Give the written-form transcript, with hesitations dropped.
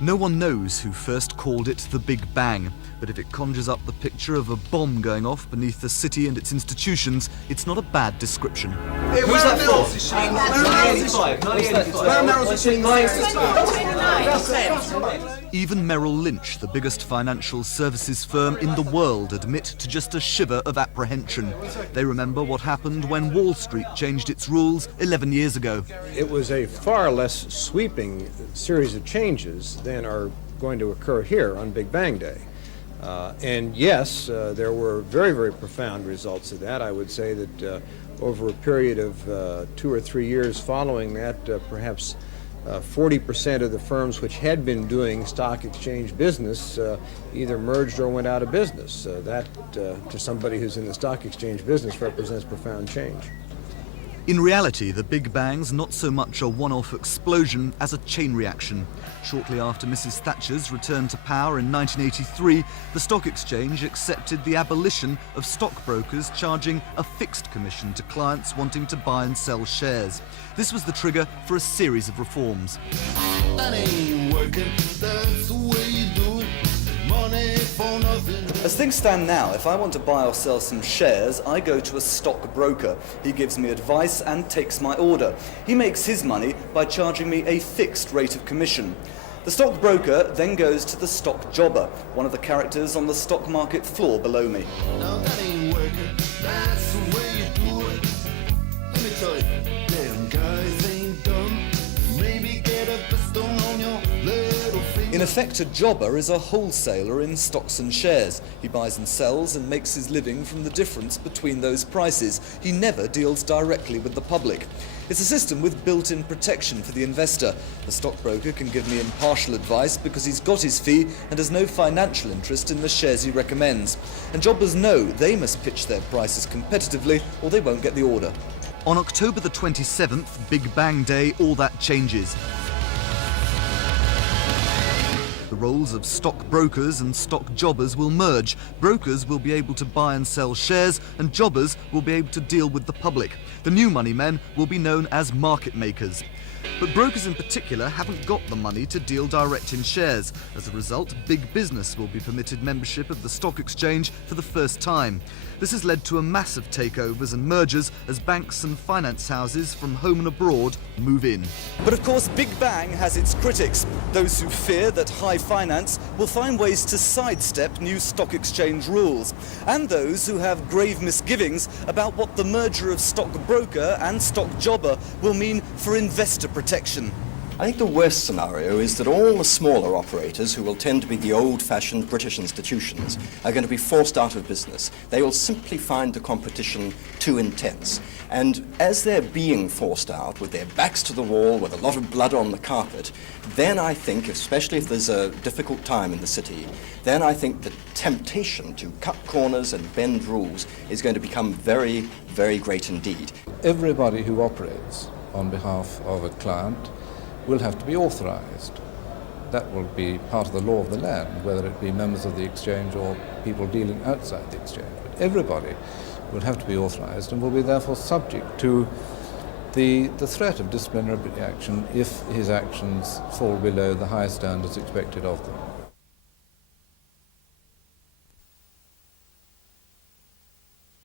No one knows who first called it the Big Bang, but if it conjures up the picture of a bomb going off beneath the city and its institutions, it's not a bad description. Hey, who's that for? 1985. Even Merrill Lynch, the biggest financial services firm in the world, admit to just a shiver of apprehension. They remember what happened when Wall Street changed its rules 11 years ago. It was a far less sweeping series of changes than are going to occur here on Big Bang Day. And yes, there were very, very profound results of that. I would say that over a period of 2 or 3 years following that, perhaps 40% of the firms which had been doing stock exchange business either merged or went out of business. That, to somebody who's in the stock exchange business, represents profound change. In reality, the Big Bang's not so much a one-off explosion as a chain reaction. Shortly after Mrs. Thatcher's return to power in 1983, the stock exchange accepted the abolition of stockbrokers charging a fixed commission to clients wanting to buy and sell shares. This was the trigger for a series of reforms. That ain't working, that's the way you do it. Money for nothing. As things stand now, if I want to buy or sell some shares, I go to a stockbroker. He gives me advice and takes my order. He makes his money by charging me a fixed rate of commission. The stockbroker then goes to the stock jobber, one of the characters on the stock market floor below me. Now that ain't working, that's the way you do it. Let me tell you, damn guys ain't dumb. Maybe get a pistol on your little finger. In effect, a jobber is a wholesaler in stocks and shares. He buys and sells and makes his living from the difference between those prices. He never deals directly with the public. It's a system with built-in protection for the investor. The stockbroker can give me impartial advice because he's got his fee and has no financial interest in the shares he recommends. And jobbers know they must pitch their prices competitively or they won't get the order. On October the 27th, Big Bang Day, all that changes. The roles of stockbrokers and stock jobbers will merge. Brokers will be able to buy and sell shares, and jobbers will be able to deal with the public. The new money men will be known as market makers. But brokers in particular haven't got the money to deal direct in shares. As a result, big business will be permitted membership of the stock exchange for the first time. This has led to a massive takeovers and mergers as banks and finance houses from home and abroad move in. But of course, Big Bang has its critics. Those who fear that high finance will find ways to sidestep new stock exchange rules. And those who have grave misgivings about what the merger of stockbroker and stock jobber will mean for investor protection. I think the worst scenario is that all the smaller operators, who will tend to be the old-fashioned British institutions, are going to be forced out of business. They will simply find the competition too intense. And as they're being forced out, with their backs to the wall, with a lot of blood on the carpet, then I think, especially if there's a difficult time in the city, then I think the temptation to cut corners and bend rules is going to become very, very great indeed. Everybody who operates on behalf of a client will have to be authorised. That will be part of the law of the land, whether it be members of the exchange or people dealing outside the exchange. But everybody will have to be authorised and will be therefore subject to the threat of disciplinary action if his actions fall below the high standards expected of them.